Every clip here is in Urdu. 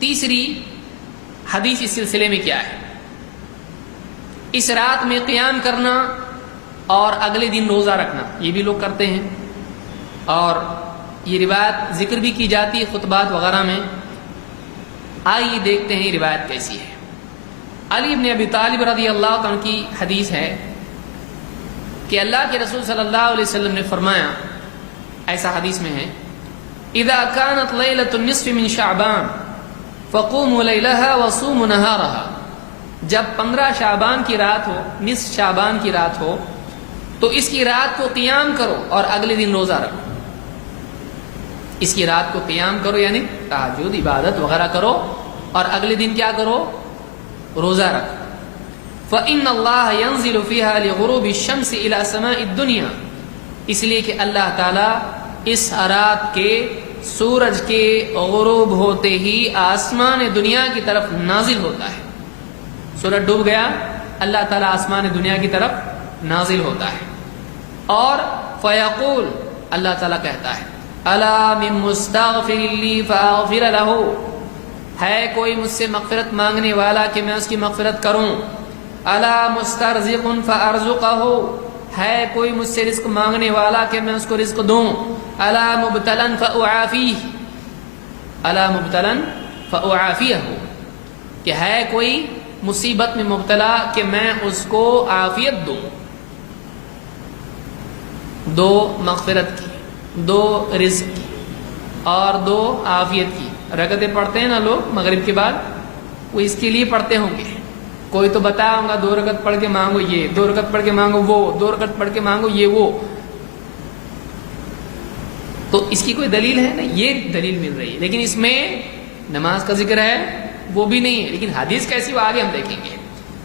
تیسری حدیث اس سلسلے میں کیا ہے؟ اس رات میں قیام کرنا اور اگلے دن روزہ رکھنا، یہ بھی لوگ کرتے ہیں، اور یہ روایت ذکر بھی کی جاتی ہے خطبات وغیرہ میں۔ آئیے دیکھتے ہیں یہ روایت کیسی ہے۔ علی بن ابی طالب رضی اللہ عنہ کی حدیث ہے کہ اللہ کے رسول صلی اللہ علیہ وسلم نے فرمایا، ایسا حدیث میں ہے، اذا كانت ليلة النصف من شعبان فقوموا ليلها وصوموا نهارها، جب 15 شعبان کی رات ہو، نصف شعبان کی رات ہو، تو اس کی رات کو قیام کرو اور اگلے دن روزہ رکھو۔ اس کی رات کو قیام کرو یعنی تہجد عبادت وغیرہ کرو، اور اگلے دن کیا کرو؟ روزہ رکھو۔ فإن اللہ ينزل فيها لغروب الشمس إلى سماء الدنيا، اس لیے کہ اللہ تعالیٰ اس رات کے سورج کے غروب ہوتے ہی آسمان دنیا کی طرف نازل ہوتا ہے۔ سورج ڈوب گیا، اللہ تعالیٰ آسمان دنیا کی طرف نازل ہوتا ہے، اور فیقول، اللہ تعالیٰ کہتا ہے، الا من مستغفر لی فاغفر له، ہے کوئی مجھ سے مغفرت مانگنے والا کہ میں اس کی مغفرت کروں؟ الا مسترزق فارزقه، ہے کوئی مجھ سے رزق مانگنے والا کہ میں اس کو رزق دوں؟ الا مبتلا فاعافیہ، الا مبتلا فاعافیہ، کہ ہے کوئی مصیبت میں مبتلا کہ میں اس کو عافیت دوں۔ دو مغفرت کی، دو رزق کی، اور دو عافیت کی رکعتیں پڑھتے ہیں نا لوگ مغرب کے بعد، وہ اس کے لیے پڑھتے ہوں گے۔ کوئی تو بتایا ہوگا 2 رکعت پڑھ کے مانگو یہ، 2 رکعت پڑھ کے مانگو وہ، 2 رکعت پڑھ کے مانگو یہ وہ، تو اس کی کوئی دلیل ہے نہیں، یہ دلیل مل رہی ہے، لیکن اس میں نماز کا ذکر ہے وہ بھی نہیں ہے، لیکن حدیث کیسی وہ آگے ہم دیکھیں گے۔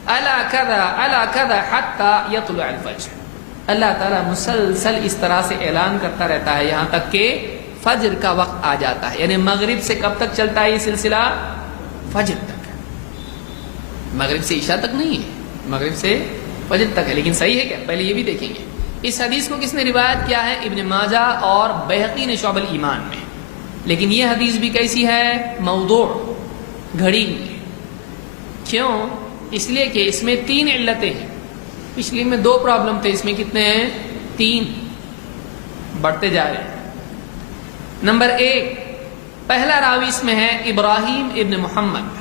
الا کذا الا کذا حتی یطلع الفجر، اللہ تعالیٰ مسلسل اس طرح سے اعلان کرتا رہتا ہے یہاں تک کہ فجر کا وقت آ جاتا ہے، یعنی مغرب سے کب تک چلتا ہے یہ سلسلہ؟ فجر تک، مغرب سے عشاء تک نہیں ہے، مغرب سے فجر تک ہے۔ لیکن صحیح ہے کیا؟ پہلے یہ بھی دیکھیں گے۔ اس حدیث کو کس نے روایت کیا ہے؟ ابن ماجہ اور بیہقی نے شعب الایمان میں، لیکن یہ حدیث بھی کیسی ہے؟ موضوع، گھڑی ہوئی۔ کیوں؟ اس لیے کہ اس میں 3 علتیں ہیں، پچھلی میں 2 پرابلم تھے، اس میں کتنے ہیں؟ 3، بڑھتے جا رہے ہیں۔ نمبر 1، پہلا راوی اس میں ہے ابراہیم ابن محمد۔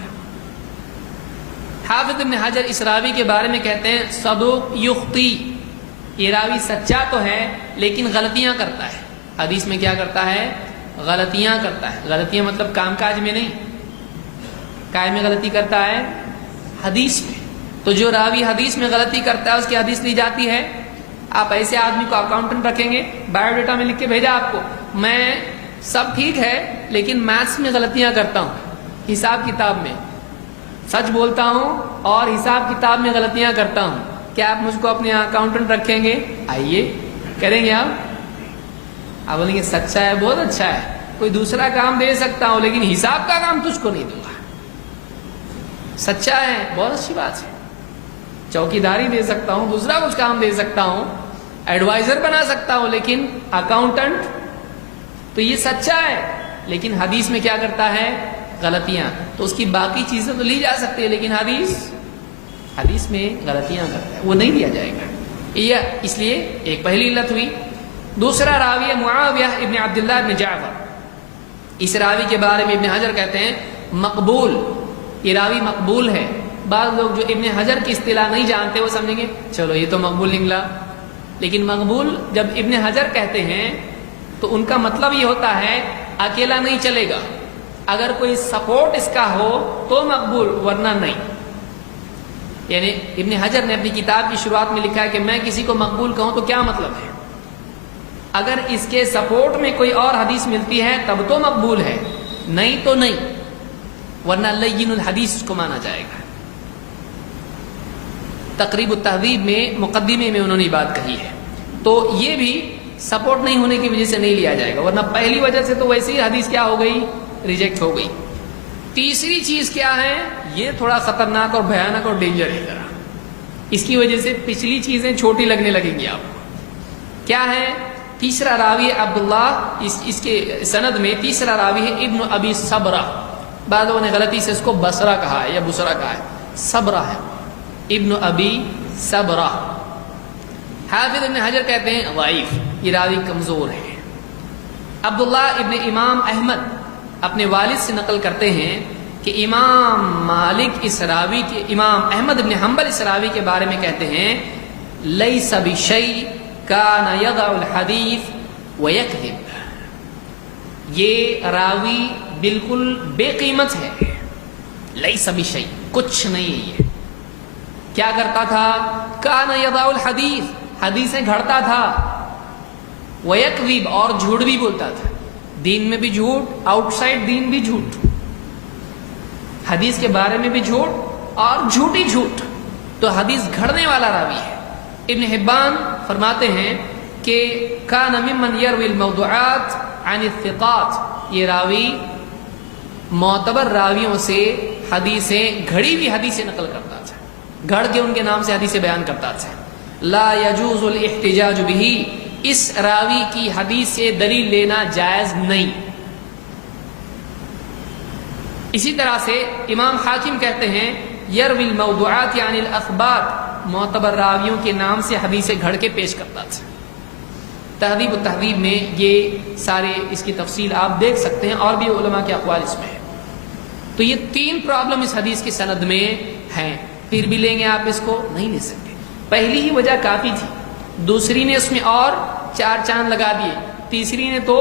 حافظ ابن حجر اس راوی کے بارے میں کہتے ہیں صدوق یخطی، یہ راوی سچا تو ہے لیکن غلطیاں کرتا ہے۔ حدیث میں کیا کرتا ہے؟ غلطیاں کرتا ہے۔ غلطیاں مطلب کام کاج میں نہیں، کائے میں غلطی کرتا ہے؟ حدیث میں۔ تو جو راوی حدیث میں غلطی کرتا ہے اس کی حدیث لی جاتی ہے۔ آپ ایسے آدمی کو اکاؤنٹنٹ رکھیں گے، بایو ڈیٹا میں لکھ کے بھیجا آپ کو، میں سب ٹھیک ہے لیکن میتھس میں غلطیاں کرتا ہوں، حساب کتاب میں سچ بولتا ہوں اور حساب کتاب میں غلطیاں کرتا ہوں، کیا آپ مجھ کو اپنے اکاؤنٹنٹ رکھیں گے؟ آئیے کریں گے آپ بولیں گے سچا ہے، بہت اچھا ہے، کوئی دوسرا کام دے سکتا ہوں لیکن حساب کا کام تجھ کو نہیں دوں گا۔ سچا ہے، بہت اچھی بات ہے، چوکیداری دے سکتا ہوں، دوسرا کچھ کام دے سکتا ہوں، ایڈوائزر بنا سکتا ہوں، لیکن اکاؤنٹنٹ تو یہ سچا ہے، لیکن حدیث میں کیا کرتا ہے؟ غلطیاں۔ تو اس کی باقی چیزیں تو لی جا سکتی ہے لیکن حدیث میں غلطیاں کرتا ہے، وہ نہیں لیا جائے گا۔ یہ اس لیے ایک پہلی علت ہوئی۔ دوسرا راوی ہے معاویہ ابن عبداللہ ابن جعفر، اس راوی کے بارے میں ابن حجر کہتے ہیں مقبول، یہ راوی مقبول ہے۔ بعض لوگ جو ابن حجر کی اصطلاح نہیں جانتے وہ سمجھیں گے چلو یہ تو مقبول نکلا، لیکن مقبول جب ابن حجر کہتے ہیں تو ان کا مطلب یہ ہوتا ہے اکیلا نہیں چلے گا، اگر کوئی سپورٹ اس کا ہو تو مقبول، ورنہ نہیں۔ یعنی ابن حجر نے اپنی کتاب کی شروعات میں لکھا ہے کہ میں کسی کو مقبول کہوں تو کیا مطلب ہے؟ اگر اس کے سپورٹ میں کوئی اور حدیث ملتی ہے تب تو مقبول ہے، نہیں تو نہیں، ورنہ لین الحدیث کو مانا جائے گا۔ تقریب التہذیب میں مقدمے میں انہوں نے بات کہی ہے، تو یہ بھی سپورٹ نہیں ہونے کی وجہ سے نہیں لیا جائے گا، ورنہ پہلی وجہ سے تو ویسے ہی حدیث کیا ہو گئی؟ ریجیکٹ ہو گئی۔ تیسری چیز کیا ہے؟ یہ تھوڑا خطرناک اور بھیانک اور ڈینجر ہے ذرا، اس کی وجہ سے پچھلی چیزیں چھوٹی لگنے لگیں گی آپ کو۔ کیا ہے؟ تیسرا راوی عبداللہ، اس کے سند میں تیسرا راوی ہے ابن ابی صبرہ، بعض لوگوں نے غلطی سے اس کو بصرہ کہا ہے یا بصرہ کہا ہے، صبرہ ہے، ابن ابی صبرہ۔ حافظ ابن حجر کہتے ہیں ضعیف، یہ راوی کمزور ہے۔ عبداللہ ابن امام احمد اپنے والد سے نقل کرتے ہیں کہ امام مالک اس راوی کے، امام احمد ابن حنبل اس راوی کے بارے میں کہتے ہیں لیس بشیء کان یضع الحدیث ویکذب، یہ راوی بالکل بے قیمت ہے، لیس بشیء، کچھ نہیں ہے یہ۔ کیا کرتا تھا؟ کان یضع الحدیث، حدیثیں گھڑتا تھا، ویکذب، اور جھوٹ بھی بولتا تھا، دین میں بھی جھوٹ، آؤٹ سائڈ دین بھی جھوٹ، حدیث کے بارے میں بھی جھوٹ اور جھوٹی جھوٹ، تو حدیث گھڑنے والا راوی ہے۔ ابن حبان فرماتے ہیں کہ کان ممن یروی الموضوعات عن الثقات، یہ راوی معتبر راویوں سے حدیثیں، گھڑی ہوئی حدیثیں نقل کرتا تھا، گھڑ کے ان کے نام سے حدیثیں بیان کرتا تھا۔ لا یجوز الاحتجاج به، اس راوی کی حدیث سے دلیل لینا جائز نہیں۔ اسی طرح سے امام حاکم کہتے ہیں یروی الموضوعات یعنی الاثبات، معتبر راویوں کے نام سے حدیثیں گھڑ کے پیش کرتا تھا۔ تہذیب التہذیب میں یہ سارے اس کی تفصیل آپ دیکھ سکتے ہیں، اور بھی علماء کے اقوال اس میں ہیں۔ تو یہ 3 پرابلم اس حدیث کی سند میں ہیں، پھر بھی لیں گے آپ اس کو؟ نہیں لے سکتے۔ پہلی ہی وجہ کافی تھی، دوسری نے اس میں اور 4 چاند لگا دیے، تیسری نے تو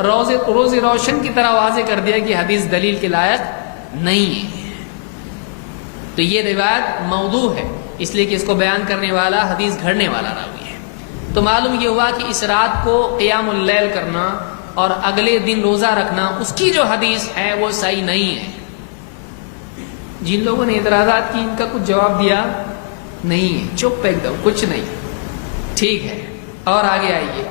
روز روشن کی طرح واضح کر دیا کہ حدیث دلیل کے لائق نہیں ہے۔ تو یہ روایت موضوع ہے، اس لیے کہ اس کو بیان کرنے والا حدیث گھڑنے والا راوی ہے۔ تو معلوم یہ ہوا کہ اس رات کو قیام اللیل کرنا اور اگلے دن روزہ رکھنا، اس کی جو حدیث ہے وہ صحیح نہیں ہے۔ جن لوگوں نے اعتراضات کی، ان کا کچھ جواب دیا نہیں ہے، چپ ایک دم، کچھ نہیں، ٹھیک ہے۔ اور آگے آئیے۔